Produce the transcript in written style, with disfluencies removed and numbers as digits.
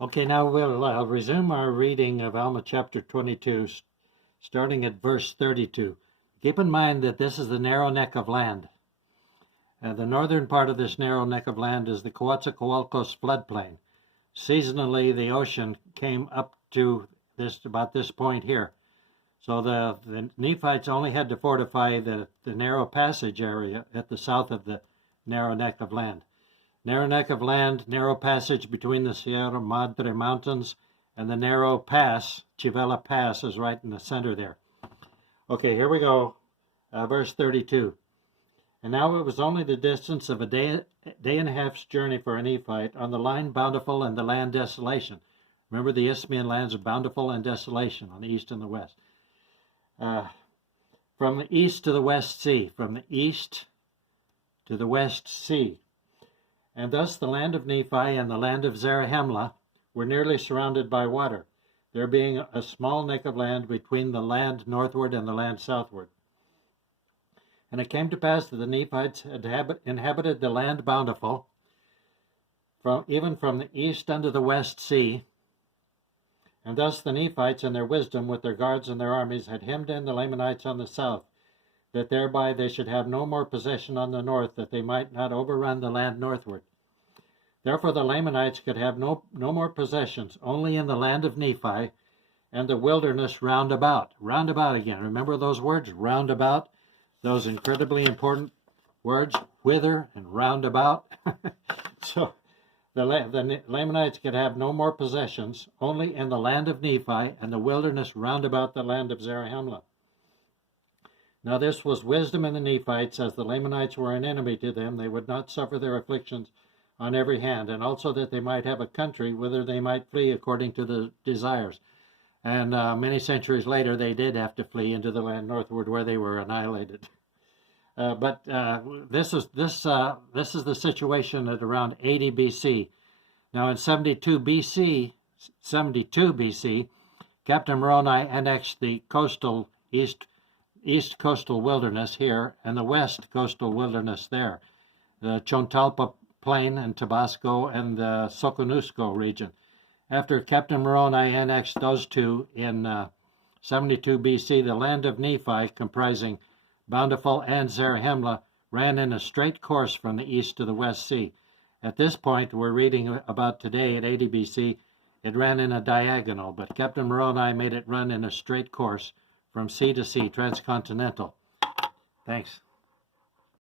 Okay, now we'll resume our reading of Alma chapter 22, starting at verse 32. Keep in mind that this is the narrow neck of land. The northern part of this narrow neck of land is the Coatzacoalcos floodplain. Seasonally, the ocean came up to about this point here. So the Nephites only had to fortify the narrow passage area at the south of the narrow neck of land. Narrow neck of land, narrow passage between the Sierra Madre Mountains and the narrow pass, Chivela Pass, is right in the center there. Okay, here we go. Verse 32. And now it was only the distance of a day and a half's journey for a Nephite on the line Bountiful and the land Desolation. Remember, the Isthmian lands are Bountiful and Desolation on the east and the west. From the east to the West Sea, from the east to the West Sea. And thus the land of Nephi and the land of Zarahemla were nearly surrounded by water, there being a small neck of land between the land northward and the land southward. And it came to pass that the Nephites had inhabited the land Bountiful, even from the east unto the West Sea. And thus the Nephites in their wisdom with their guards and their armies had hemmed in the Lamanites on the south, that thereby they should have no more possession on the north, that they might not overrun the land northward. Therefore the Lamanites could have no more possessions, only in the land of Nephi and the wilderness round about. Round about again. Remember those words? Round about. Those incredibly important words, whither and round about. So the Lamanites could have no more possessions, only in the land of Nephi and the wilderness round about the land of Zarahemla. Now this was wisdom in the Nephites, as the Lamanites were an enemy to them. They would not suffer their afflictions on every hand, and also that they might have a country whither they might flee according to the desires. And many centuries later, they did have to flee into the land northward, where they were annihilated. But this is the situation at around 80 BC. Now in 72 BC, Captain Moroni annexed the coastal east coastal wilderness here and the west coastal wilderness there, the Chontalpa Plain and Tabasco and the Soconusco region. After Captain Moroni annexed those two in 72 BC, the land of Nephi, comprising Bountiful and Zarahemla, ran in a straight course from the east to the West Sea. At this point we're reading about today at 80 BC, it ran in a diagonal, but Captain Moroni made it run in a straight course from sea to sea, transcontinental. Thanks.